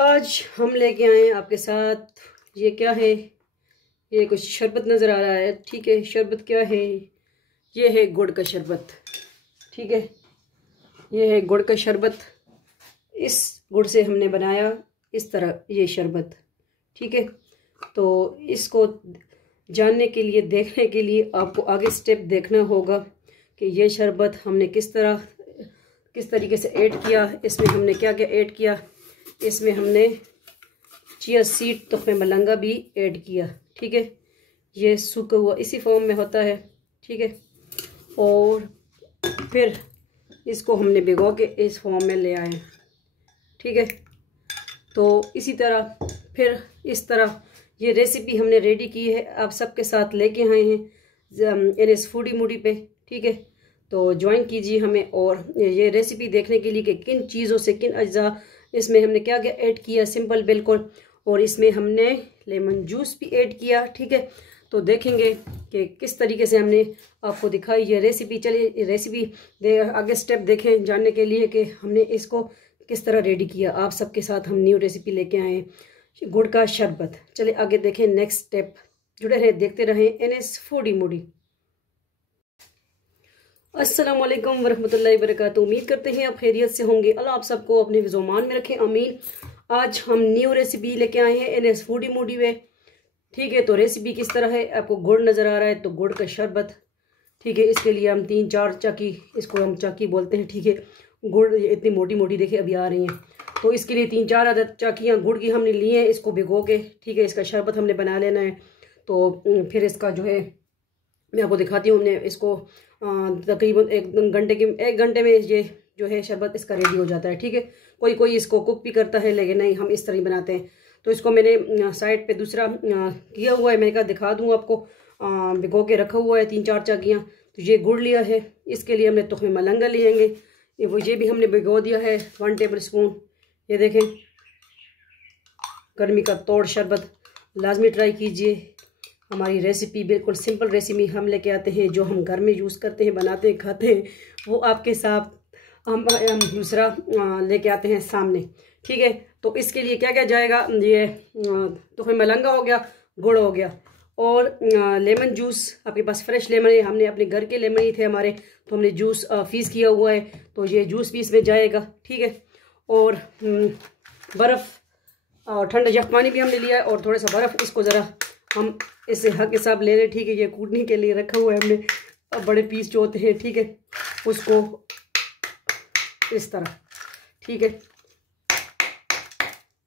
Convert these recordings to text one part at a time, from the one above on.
आज हम लेके आए हैं आपके साथ। ये क्या है? ये कुछ शरबत नज़र आ रहा है। ठीक है, शरबत क्या है? ये है गुड़ का शरबत। ठीक है, ये है गुड़ का शरबत। इस गुड़ से हमने बनाया इस तरह ये शरबत। ठीक है, तो इसको जानने के लिए, देखने के लिए आपको आगे स्टेप देखना होगा कि ये शरबत हमने किस तरीके से ऐड किया। इसमें हमने क्या क्या ऐड किया। इसमें हमने चिया सीड, तुख्मे मलंगा भी ऐड किया। ठीक है, ये सूखा हुआ इसी फॉर्म में होता है। ठीक है, और फिर इसको हमने भिगो के इस फॉर्म में ले आए। ठीक है, तो इसी तरह फिर इस तरह ये रेसिपी हमने रेडी की है, आप सबके साथ लेके आए हैं NS फूडी मूडी पे। ठीक है, तो ज्वाइन कीजिए हमें। और ये रेसिपी देखने के लिए कि किन चीज़ों से, किन अज्जा इसमें हमने क्या क्या ऐड किया, सिंपल बिल्कुल। और इसमें हमने लेमन जूस भी ऐड किया। ठीक है, तो देखेंगे कि किस तरीके से हमने आपको दिखाई ये रेसिपी। चलिए रेसिपी आगे स्टेप देखें जानने के लिए कि हमने इसको किस तरह रेडी किया। आप सबके साथ हम न्यू रेसिपी लेके आए हैं, गुड़ का शरबत। चलिए आगे देखें नेक्स्ट स्टेप। जुड़े रहे, देखते रहें NS फूडी मूडी। अस्सलाम वालेकुम वरहमतुल्लाहि वबरकातुहू। उम्मीद करते हैं आप खैरियत से होंगे। अल्लाह आप सबको अपने विज़ोमान में रखें, आमीन। आज हम न्यू रेसिपी लेके आए हैं NS फूडी मूडी में। ठीक है, तो रेसिपी किस तरह है, आपको गुड़ नज़र आ रहा है तो गुड़ का शरबत। ठीक है, इसके लिए हम 3-4 चाकी, इसको हम चाकी बोलते हैं। ठीक है, गुड़ इतनी मोटी मोटी देखिए अभी आ रही हैं, तो इसके लिए 3-4 अदद चाकियाँ गुड़ की हमने ली हैं। इसको भिगो के, ठीक है, इसका शरबत हमने बना लेना है। तो फिर इसका जो है मैं आपको दिखाती हूँ। हमने इसको तकरीबन 1 घंटे में ये जो है शरबत इसका रेडी हो जाता है। ठीक है, कोई इसको कुक भी करता है, लेकिन नहीं, हम इस तरह ही बनाते हैं। तो इसको मैंने साइड पे दूसरा किया हुआ है, मैंने कहा दिखा दूँ आपको। भिगो के रखा हुआ है 3-4 चाकियाँ। तो ये गुड़ लिया है, इसके लिए हमने तुख्मे मलंगा लेंगे। ये भी हमने भिगो दिया है 1 टेबल स्पून। ये देखें, गर्मी का तोड़ शरबत लाजमी ट्राई कीजिए। हमारी रेसिपी बिल्कुल सिंपल रेसिपी हम लेके आते हैं, जो हम घर में यूज़ करते हैं, बनाते हैं, खाते हैं, वो आपके साथ हम दूसरा लेके आते हैं सामने। ठीक है, तो इसके लिए क्या क्या जाएगा, ये तुख्मे मलंगा हो गया, गुड़ हो गया, और लेमन जूस। आपके पास फ्रेश लेमन है, हमने अपने घर के लेमन ही थे हमारे, तो हमने जूस फीस किया हुआ है, तो ये जूस भी इसमें जाएगा। ठीक है, और बर्फ़ और ठंडा जख पानी भी हमने लिया है, और थोड़ा सा बर्फ़। इसको ज़रा हम इससे हक हिसाब ले लें। ठीक है, ये कूटने के लिए रखा हुआ है हमने, बड़े पीस जो होते हैं। ठीक है, उसको इस तरह, ठीक है,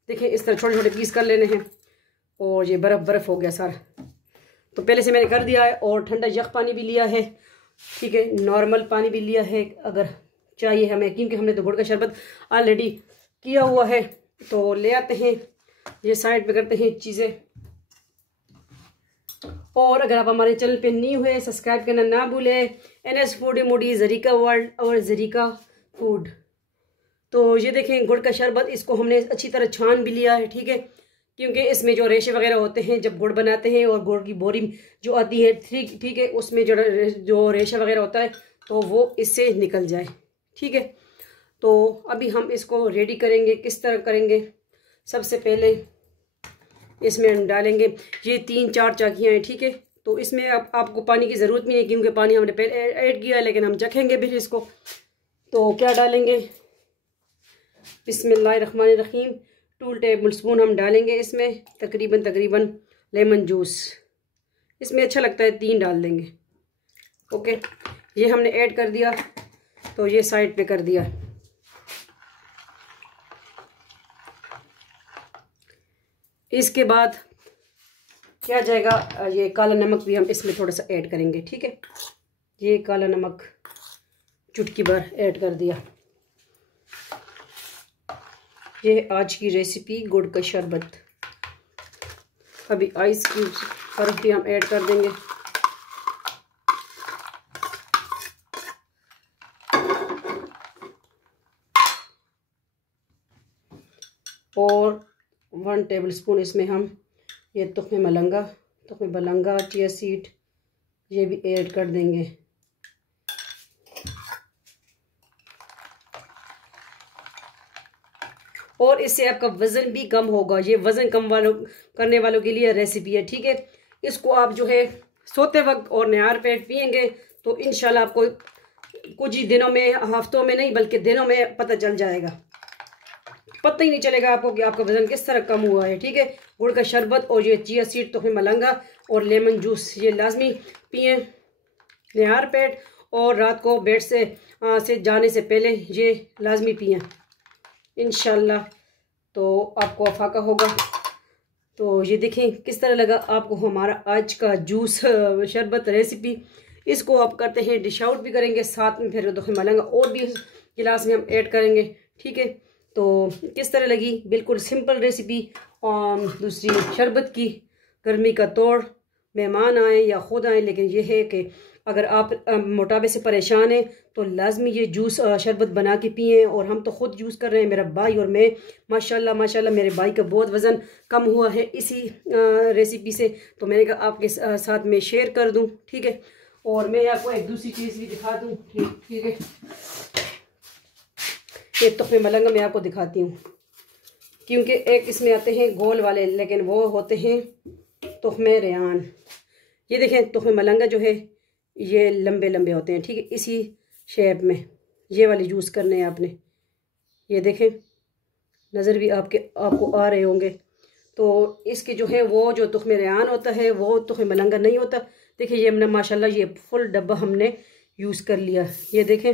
देखिए इस तरह छोटे छोटे पीस कर लेने हैं। और ये बर्फ़ हो गया सारा, तो पहले से मैंने कर दिया है। और ठंडा यख पानी भी लिया है। ठीक है, नॉर्मल पानी भी लिया है अगर चाहिए हमें, क्योंकि हमने तो गुड़ का शरबत ऑलरेडी किया हुआ है। तो ले आते हैं, ये साइड पे करते हैं चीज़ें। और अगर आप हमारे चैनल पे न्यू है, सब्सक्राइब करना ना भूलें। NS foodie Moody, Zarika world और ज़रीका फूड। तो ये देखें गुड़ का शरबत, इसको हमने अच्छी तरह छान भी लिया है। ठीक है, क्योंकि इसमें जो रेशे वगैरह होते हैं जब गुड़ बनाते हैं, और गुड़ की बोरी जो आती है, ठीक है, उसमें जो रेशा वगैरह होता है तो वो इससे निकल जाए। ठीक है, तो अभी हम इसको रेडी करेंगे। किस तरह करेंगे, सबसे पहले इसमें हम डालेंगे ये 3-4 चाकियाँ हैं। ठीक है, तो इसमें आपको पानी की ज़रूरत नहीं है, क्योंकि पानी हमने पहले ऐड किया है, लेकिन हम चखेंगे फिर इसको। तो क्या डालेंगे, बिस्मिल्लाहिर्रहमानिर्रहीम, 2 टेबल स्पून हम डालेंगे इसमें तकरीबन लेमन जूस। इसमें अच्छा लगता है 3 डाल देंगे। ओके, ये हमने ऐड कर दिया, तो ये साइड पे कर दिया। इसके बाद क्या जाएगा, ये काला नमक भी हम इसमें थोड़ा सा ऐड करेंगे। ठीक है, ये काला नमक चुटकी भर ऐड कर दिया। ये आज की रेसिपी गुड़ का शरबत। अभी आइस की बर्फ भी हम ऐड कर देंगे। और 1 टेबल स्पून इसमें हम ये तुख्मे मलंगा, चिया सीड, ये भी ऐड कर देंगे। और इससे आपका वज़न भी कम होगा। ये वज़न कम करने वालों के लिए रेसिपी है, ठीक है। इसको आप जो है सोते वक्त और निहार पेट पियेंगे तो इंशाल्लाह आपको कुछ ही दिनों में, हफ्तों में नहीं बल्कि दिनों में पता चल जाएगा। पता ही नहीं चलेगा आपको कि आपका वज़न किस तरह कम हुआ है, ठीक है। गुड़ का शरबत और ये चिया सीड तो मलंगा और लेमन जूस ये लाजमी पिए निहार पेट, और रात को बेड से जाने से पहले ये लाजमी पिए इंशाल्लाह, तो आपको अफाका होगा। तो ये देखें किस तरह लगा आपको हमारा आज का जूस शरबत रेसिपी। इसको आप करते हैं डिश आउट भी करेंगे, साथ में फिर तो मलंगा और भी गिलास में हम ऐड करेंगे, ठीक है। तो किस तरह लगी, बिल्कुल सिंपल रेसिपी। दूसरी शरबत की गर्मी का तोड़, मेहमान आए या ख़ुद आए, लेकिन ये है कि अगर आप मोटापे से परेशान हैं तो लाजमी ये जूस शरबत बना के पिए। और हम तो ख़ुद यूज़ कर रहे हैं, मेरा भाई और मैं, माशाल्लाह माशाल्लाह मेरे भाई का बहुत वज़न कम हुआ है इसी रेसिपी से, तो मैंने कहा आपके साथ में शेयर कर दूं, ठीक है। और मैं आपको एक दूसरी चीज़ भी दिखा दूं, ठीक है। ये तोहफे मलंगा मैं आपको दिखाती हूँ, क्योंकि एक इसमें आते हैं गोल वाले, लेकिन वो होते हैं तोहफे रेहान। ये देखें तोहफे मलंगा जो है ये लंबे लंबे होते हैं, ठीक है। इसी शेप में ये वाले यूज़ करने हैं आपने। ये देखें नज़र भी आपको आ रहे होंगे। तो इसके जो है वो जो तुख्मे रेहान होता है वो तुख्मे मलंगा नहीं होता। देखिए ये हमने माशाल्लाह ये फुल डब्बा हमने यूज़ कर लिया। ये देखें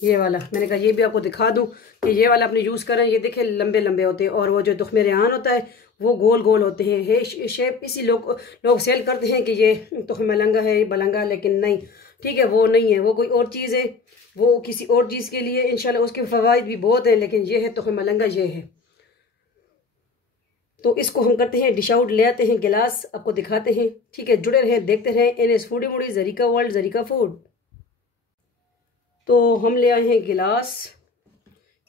ये वाला, मैंने कहा ये भी आपको दिखा दूं कि ये वाला आपने यूज़ करें। ये देखें लंबे लंबे होते हैं, और वो जो तुख्मे रेहान होता है वो गोल गोल होते हैं। है शेप इसी लोग सेल करते हैं कि ये तुख्मे मलंगा है, ये बलंगा, लेकिन नहीं, ठीक है, वो नहीं है, वो कोई और चीज़ है, वो किसी और चीज़ के लिए इंशाल्लाह उसके फ़वाइद भी बहुत हैं, लेकिन ये है तुख्मे मलंगा, ये है। तो इसको हम करते हैं डिश आउट, ले आते हैं गिलास, आपको दिखाते हैं, ठीक है। जुड़े रहें, देखते रहें NS foodie Moody, Zarika world, Zarika food. तो हम ले आए हैं गिलास,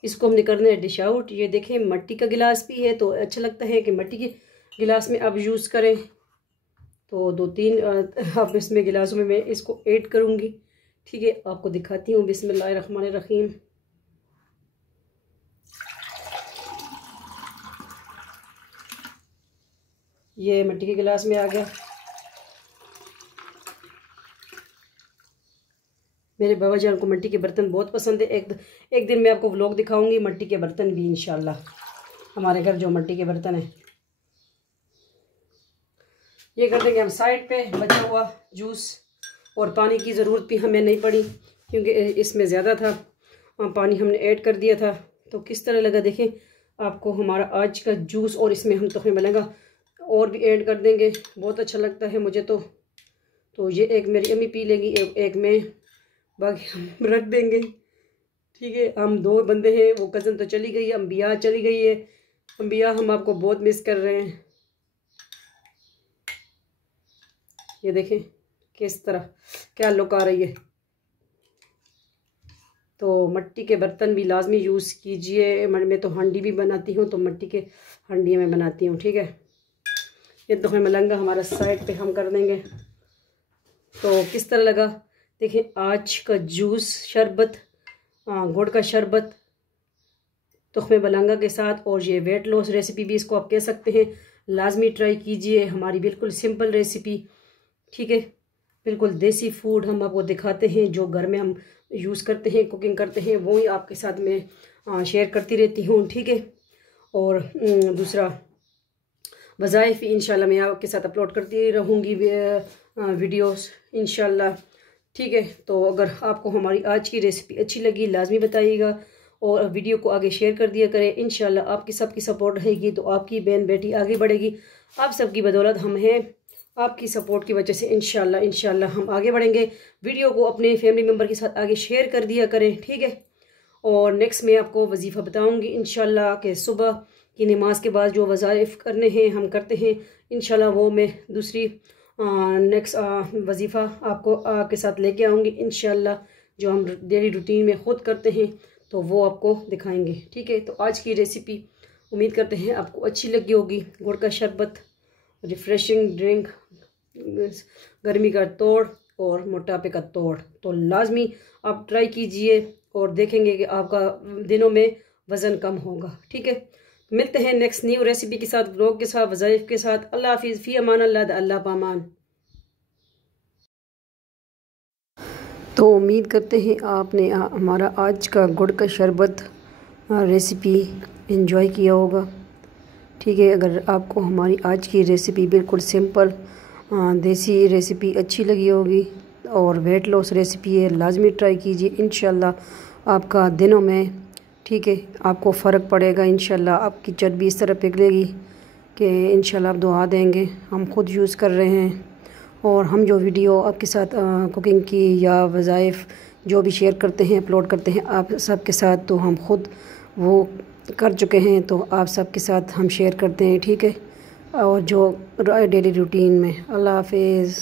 इसको हमने करना है डिश आउट। ये देखें मिट्टी का गिलास भी है, तो अच्छा लगता है कि मिट्टी के गिलास में आप यूज़ करें। तो 2-3 आप इसमें गिलासों में मैं इसको ऐड करूँगी, ठीक है। आपको दिखाती हूँ, बिस्मिल्लाहिर्रहमानिर्रहीम। ये मिट्टी के गिलास में आ गया। मेरे बाबा जान को मिट्टी के बर्तन बहुत पसंद है। एक दिन मैं आपको व्लॉग दिखाऊंगी मिट्टी के बर्तन भी इंशाल्लाह, हमारे घर जो मिट्टी के बर्तन है। ये कर देंगे हम साइड पे। बचा हुआ जूस और पानी की ज़रूरत भी हमें नहीं पड़ी, क्योंकि इसमें ज़्यादा था, पानी हमने ऐड कर दिया था। तो किस तरह लगा देखें आपको हमारा आज का जूस, और इसमें हम तुख्मे मलंगा और भी ऐड कर देंगे, बहुत अच्छा लगता है मुझे तो ये एक मेरी अम्मी पी लेंगी, एक मैं, बाकी हम रख देंगे, ठीक है। हम 2 बंदे हैं, वो कज़न तो चली गई है, अम्बिया चली गई है। अम्बिया हम आपको बहुत मिस कर रहे हैं। ये देखें किस तरह क्या लुक आ रही है। तो मिट्टी के बर्तन भी लाजमी यूज़ कीजिए। मैं तो हांडी भी बनाती हूँ, तो मिट्टी के हांडी में बनाती हूँ, ठीक है। ये तो मलंगा हमारा साइड पे हम कर देंगे। तो किस तरह लगा देखिए आज का जूस शरबत, गुड़ का शरबत तुख्मे मलंगा के साथ, और ये वेट लॉस रेसिपी भी इसको आप कह सकते हैं। लाजमी ट्राई कीजिए, हमारी बिल्कुल सिंपल रेसिपी, ठीक है। बिल्कुल देसी फूड हम आपको दिखाते हैं, जो घर में हम यूज़ करते हैं, कुकिंग करते हैं, वो ही आपके साथ में शेयर करती रहती हूँ, ठीक है। और दूसरा वज़ाइफ इंशाल्लाह मैं आपके साथ अपलोड करती रहूँगी वीडियोस इंशाल्लाह, ठीक है। तो अगर आपको हमारी आज की रेसिपी अच्छी लगी लाजमी बताइएगा, और वीडियो को आगे शेयर कर दिया करें। इंशाल्लाह आपकी सबकी सपोर्ट रहेगी तो आपकी बहन बेटी आगे बढ़ेगी। आप सबकी बदौलत हम हैं, आपकी सपोर्ट की वजह से इंशाल्लाह हम आगे बढ़ेंगे। वीडियो को अपने फैमिली मेम्बर के साथ आगे शेयर कर दिया करें, ठीक है। और नेक्स्ट मैं आपको वजीफ़ा बताऊँगी इंशाल्लाह के सुबह की नमाज के बाद जो वज़ाइफ करने हैं हम करते हैं इंशाल्लाह, वो मैं दूसरी नेक्स्ट वजीफ़ा आपको आपके साथ लेके आऊँगी इंशाल्लाह, जो हम डेली रूटीन में ख़ुद करते हैं तो वो आपको दिखाएंगे, ठीक है। तो आज की रेसिपी उम्मीद करते हैं आपको अच्छी लगी होगी। गुड़ का शरबत, रिफ़्रेशिंग ड्रिंक, गर्मी का तोड़ और मोटापे का तोड़, तो लाजमी आप ट्राई कीजिए और देखेंगे कि आपका दिनों में वज़न कम होगा। ठीक है, मिलते हैं नेक्स्ट न्यू रेसिपी के साथ, ब्लॉग के साथ, वज़ाइफ के साथ। अल्लाह हाफिज़, फ़ी अमान अल्लाह, अल्लाह पामान। तो उम्मीद करते हैं आपने हमारा आज का गुड़ का शरबत रेसिपी एंजॉय किया होगा। ठीक है, अगर आपको हमारी आज की रेसिपी बिल्कुल सिंपल देसी रेसिपी अच्छी लगी होगी और वेट लॉस रेसिपी है, लाजमी ट्राई कीजिए। इंशाल्लाह आपका दिनों में, ठीक है, आपको फ़र्क पड़ेगा। इंशाल्लाह आपकी चर्बी इस तरह पिघलेगी कि इंशाल्लाह आप दुआ देंगे। हम खुद यूज़ कर रहे हैं और हम जो वीडियो आपके साथ कुकिंग की या वज़ाइफ जो भी शेयर करते हैं, अपलोड करते हैं आप सबके साथ, तो हम खुद वो कर चुके हैं, तो आप सबके साथ हम शेयर करते हैं। ठीक है, और जो डेली रूटीन में। अल्लाह हाफिज़।